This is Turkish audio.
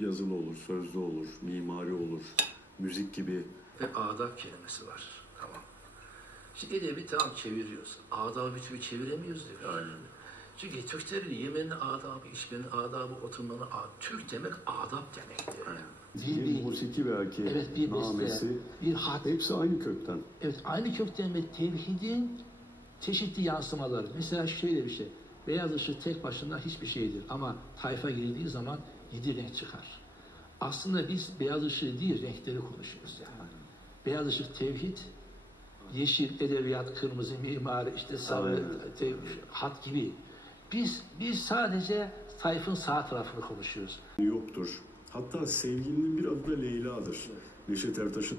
Yazılı olur, sözlü olur, mimari olur, müzik gibi. Ve adab kelimesi var. Tamam. Şimdi edebi tamam çeviriyoruz. Adabı bir türlü çeviremiyoruz diyor. Aynen. Çünkü Türklerin yemenin adabı, içmenin adabı, oturmanın adabı. Türk demek adab demektir. Bir musiki belki, evet, bir namesi, bir hat. hepsi aynı kökten. Evet, aynı kökten ve tevhidin çeşitli yansımaları. Mesela şöyle bir şey, beyaz ışık tek başına hiçbir şeydir ama tayfa girdiği zaman 7 renk çıkar. Aslında biz beyaz ışığı değil, renkleri konuşuyoruz yani. Beyaz ışık tevhid, yeşil edebiyat, kırmızı mimari, işte sarı hat gibi. Biz sadece tayfın sağ tarafını konuşuyoruz. Yoktur. Hatta sevgilinin bir adı da Leyla'dır. Neşet Ertaş'ın